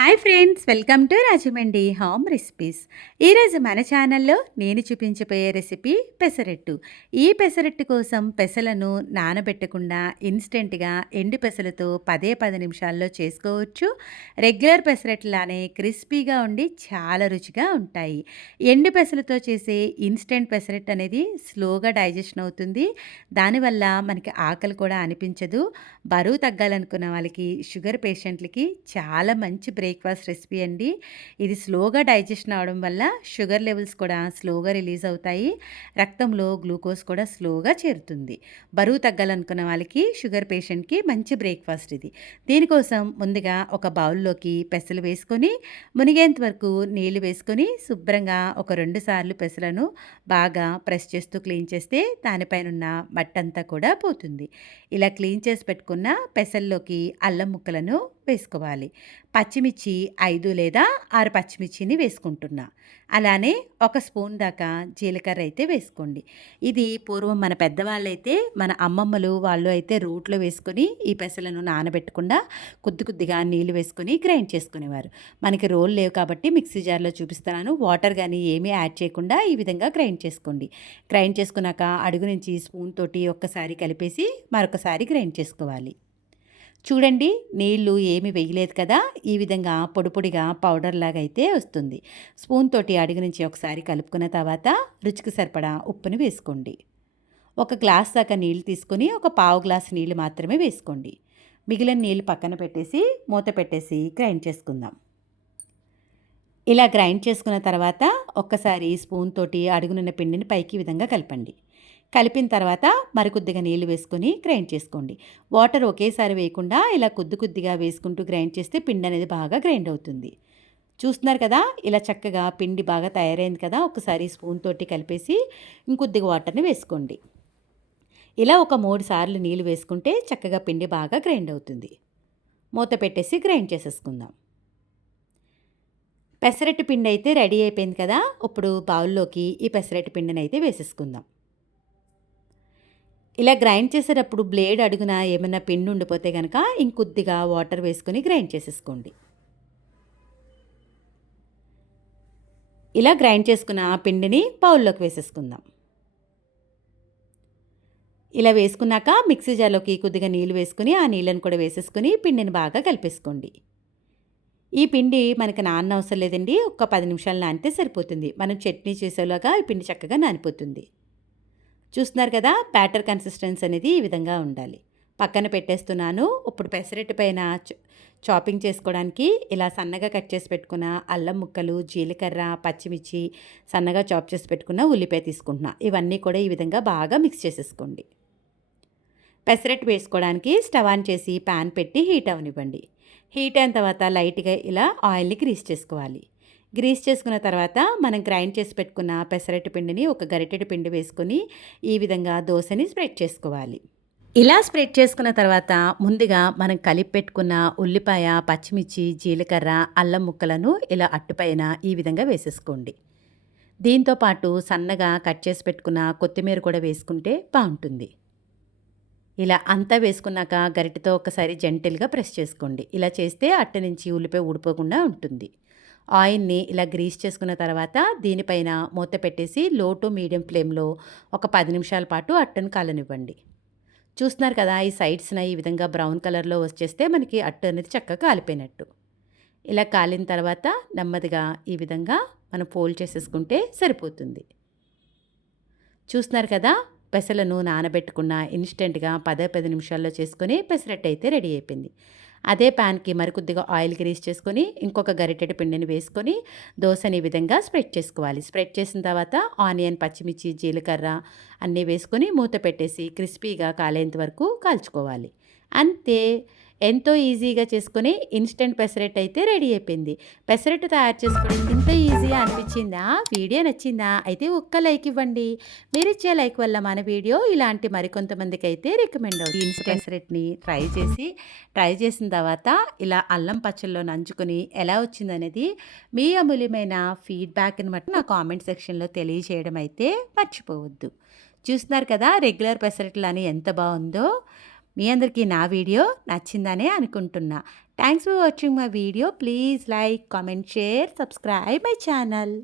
Hi friends, welcome to Rajahmundry home recipes. ఈరోజు మన ఛానల్లో నేను చూపించబోయే రెసిపీ పెసరట్టు. ఈ పెసరట్టు కోసం పెసలను నానబెట్టకుండా ఇన్స్టెంట్గా ఎండు పెసలతో 10 నిమిషాల్లో చేసుకోవచ్చు. రెగ్యులర్ పెసరట్టులానే క్రిస్పీగా ఉండి చాలా రుచిగా ఉంటాయి. ఎండు పెసలతో చేసే ఇన్స్టెంట్ పెసరట్టు అనేది స్లోగా డైజెషన్ అవుతుంది. దానివల్ల మనకి ఆకలి కూడా అనిపించదు. బరువు తగ్గాలనుకున్న వాళ్ళకి, షుగర్ పేషెంట్లకి చాలా మంచి బ్రేక్ఫాస్ట్ రెసిపీ అండి. ఇది స్లోగా డైజెషన్ అవడం వల్ల షుగర్ లెవెల్స్ కూడా స్లోగా రిలీజ్ అవుతాయి. రక్తంలో గ్లూకోజ్ కూడా స్లోగా చేరుతుంది. బరువు తగ్గాలనుకున్న వాళ్ళకి, షుగర్ పేషెంట్కి మంచి బ్రేక్ఫాస్ట్ ఇది. దీనికోసం ముందుగా ఒక బౌల్లోకి పెసలు వేసుకొని మునిగేంత వరకు నీళ్లు వేసుకొని శుభ్రంగా ఒక 2 సార్లు పెసలను బాగా ప్రెస్ చేస్తూ క్లీన్ చేస్తే దానిపైన ఉన్న మట్టంతా కూడా పోతుంది. ఇలా క్లీన్ చేసి పెట్టుకున్న పెసల్లోకి అల్లం ముక్కలను వేసుకోవాలి. పచ్చిమిర్చి 5 లేదా 6 పచ్చిమిర్చిని వేసుకుంటున్నా. అలానే ఒక స్పూన్ దాకా జీలకర్ర అయితే వేసుకోండి. ఇది పూర్వం మన పెద్దవాళ్ళైతే, మన అమ్మమ్మలు వాళ్ళు అయితే రోట్లో వేసుకొని ఈ పెసలను నానబెట్టకుండా కొద్దిగా నీళ్లు వేసుకొని గ్రైండ్ చేసుకునేవారు. మనకి రోల్ లేవు కాబట్టి మిక్సీ జార్లో చూపిస్తున్నాను. వాటర్ కానీ ఏమీ యాడ్ చేయకుండా ఈ విధంగా గ్రైండ్ చేసుకోండి. గ్రైండ్ చేసుకున్నాక అడుగు నుంచి స్పూన్ తోటి ఒక్కసారి కలిపేసి మరొకసారి గ్రైండ్ చేసుకోవాలి. చూడండి, నీళ్లు ఏమి వేయలేదు కదా, ఈ విధంగా పొడి పొడిగా పౌడర్ లాగా అయితే వస్తుంది. స్పూన్ తోటి అడుగు నుంచి ఒకసారి కలుపుకున్న తర్వాత రుచికి సరిపడా ఉప్పుని వేసుకోండి. ఒక గ్లాస్ దాకా నీళ్ళు తీసుకొని ఒక పావు గ్లాస్ నీళ్ళు మాత్రమే వేసుకోండి. మిగిలిన నీళ్ళు పక్కన పెట్టేసి మూత పెట్టేసి గ్రైండ్ చేసుకుందాం. ఇలా గ్రైండ్ చేసుకున్న తర్వాత ఒక్కసారి స్పూన్ తోటి అడుగునున్న పిండిని పైకి ఈ విధంగా కలపండి. కలిపిన తర్వాత మరికొద్దిగా నీళ్లు వేసుకొని గ్రైండ్ చేసుకోండి. వాటర్ ఒకేసారి వేయకుండా ఇలా కొద్దిగా వేసుకుంటూ గ్రైండ్ చేస్తే పిండి అనేది బాగా గ్రైండ్ అవుతుంది. చూస్తున్నారు కదా, ఇలా చక్కగా పిండి బాగా తయారైంది కదా. ఒకసారి స్పూన్ తోటి కలిపేసి ఇంకొద్దిగా వాటర్ని వేసుకోండి. ఇలా ఒక 3 సార్లు నీళ్ళు వేసుకుంటే చక్కగా పిండి బాగా గ్రైండ్ అవుతుంది. మూత పెట్టేసి గ్రైండ్ చేసేసుకుందాం. పెసరట్టు పిండి అయితే రెడీ అయిపోయింది కదా. ఇప్పుడు బౌల్లోకి ఈ పెసరట్టు పిండిని అయితే వేసేసుకుందాం. ఇలా గ్రైండ్ చేసేటప్పుడు బ్లేడ్ అడుగున ఏమైనా పిండి ఉండిపోతే కనుక ఇంకొద్దిగా వాటర్ వేసుకొని గ్రైండ్ చేసేసుకోండి. ఇలా గ్రైండ్ చేసుకున్న పిండిని బౌల్లోకి వేసేసుకుందాం. ఇలా వేసుకున్నాక మిక్సీ జార్లోకి కొద్దిగా నీళ్ళు వేసుకుని ఆ నీళ్ళను కూడా వేసేసుకొని పిండిని బాగా కలిపేసుకోండి. ఈ పిండి మనకి నాననవసరం లేదండి. ఒక 10 నిమిషాలు నానితే సరిపోతుంది. మనం చట్నీ చేసేలాగా ఈ పిండి చక్కగా నానిపోతుంది. చూస్తున్నారు కదా, బ్యాటర్ కన్సిస్టెన్సీ అనేది ఈ విధంగా ఉండాలి. పక్కన పెట్టేస్తున్నాను. ఇప్పుడు పెసరట్టు పైన చాపింగ్ చేసుకోవడానికి ఇలా సన్నగా కట్ చేసి పెట్టుకున్న అల్లం ముక్కలు, జీలకర్ర, పచ్చిమిర్చి, సన్నగా చాప్ చేసి పెట్టుకున్న ఉల్లిపాయ తీసుకుంటున్నా. ఇవన్నీ కూడా ఈ విధంగా బాగా మిక్స్ చేసేసుకోండి. పెసరట్టు వేసుకోవడానికి స్టవ్ ఆన్ చేసి ప్యాన్ పెట్టి హీట్ అవనివ్వండి. హీట్ అయిన తర్వాత లైట్గా ఇలా ఆయిల్ని గ్రీస్ చేసుకోవాలి. గ్రీస్ చేసుకున్న తర్వాత మనం గ్రైండ్ చేసి పెట్టుకున్న పెసరట్టు పిండిని ఒక గరిటెడు పిండి వేసుకొని ఈ విధంగా దోశని స్ప్రెడ్ చేసుకోవాలి. ఇలా స్ప్రెడ్ చేసుకున్న తర్వాత ముందుగా మనం కలిపి పెట్టుకున్న ఉల్లిపాయ, పచ్చిమిర్చి, జీలకర్ర, అల్లం ముక్కలను ఇలా అట్టుపైన ఈ విధంగా వేసేసుకోండి. దీంతోపాటు సన్నగా కట్ చేసి పెట్టుకున్న కొత్తిమీర కూడా వేసుకుంటే బాగుంటుంది. ఇలా అంతా వేసుకున్నాక గరిటెతో ఒకసారి జెంటిల్గా ప్రెస్ చేసుకోండి. ఇలా చేస్తే అట్ట నుంచి ఉల్లిపాయ ఊడిపోకుండా ఉంటుంది. ఆయిల్ని ఇలా గ్రీస్ చేసుకున్న తర్వాత దీనిపైన మూత పెట్టేసి లో టు మీడియం ఫ్లేమ్లో ఒక 10 నిమిషాల పాటు అట్టను కాలనివ్వండి. చూస్తున్నారు కదా, ఈ సైడ్స్న ఈ విధంగా బ్రౌన్ కలర్లో వచ్చేస్తే మనకి అట్టు అనేది చక్కగా కాలిపోయినట్టు. ఇలా కాలిన తర్వాత నెమ్మదిగా ఈ విధంగా మనం ఫోల్డ్ చేసేసుకుంటే సరిపోతుంది. చూస్తున్నారు కదా, పెసలను నానబెట్టుకున్న ఇన్స్టెంట్గా 10 నిమిషాల్లో చేసుకొని పెసరట్టు అయితే రెడీ అయిపోయింది. అదే ప్యాన్కి మరికొద్దిగా ఆయిల్ గ్రీస్ చేసుకొని ఇంకొక గరిటెడు పిండిని వేసుకొని దోశని ఈ విధంగా స్ప్రెడ్ చేసుకోవాలి. స్ప్రెడ్ చేసిన తర్వాత ఆనియన్, పచ్చిమిర్చి, జీలకర్ర అన్నీ వేసుకొని మూత పెట్టేసి క్రిస్పీగా కాలేంత వరకు కాల్చుకోవాలి. అంతే, ఎంతో ఈజీగా చేసుకొని ఇన్స్టెంట్ పెసరట్టు అయితే రెడీ అయిపోయింది. పెసరట్టు తయారు చేసుకోవడం ఇంత ఈజీగా అనిపించిందా? వీడియో నచ్చిందా? అయితే ఒక్క లైక్ ఇవ్వండి. మీరు ఇచ్చే లైక్ వల్ల మన వీడియో ఇలాంటి మరికొంతమందికి అయితే రికమెండ్ అవుతుంది. ఇన్స్టెంట్ పెసరట్టుని ట్రై చేసిన తర్వాత ఇలా అల్లం పచ్చళ్ళలో నంచుకొని ఎలా వచ్చిందనేది మీ అమూల్యమైన ఫీడ్బ్యాక్ని బట్టి నా కామెంట్ సెక్షన్లో తెలియజేయడం అయితే మర్చిపోవద్దు. చూస్తున్నారు కదా, రెగ్యులర్ పెసరట్లు అని ఎంత బాగుందో. మీ అందరికీ నా వీడియో నచ్చిందనే అనుకుంటున్నా. Thanks for watching my video. Please like, comment, share, subscribe my channel.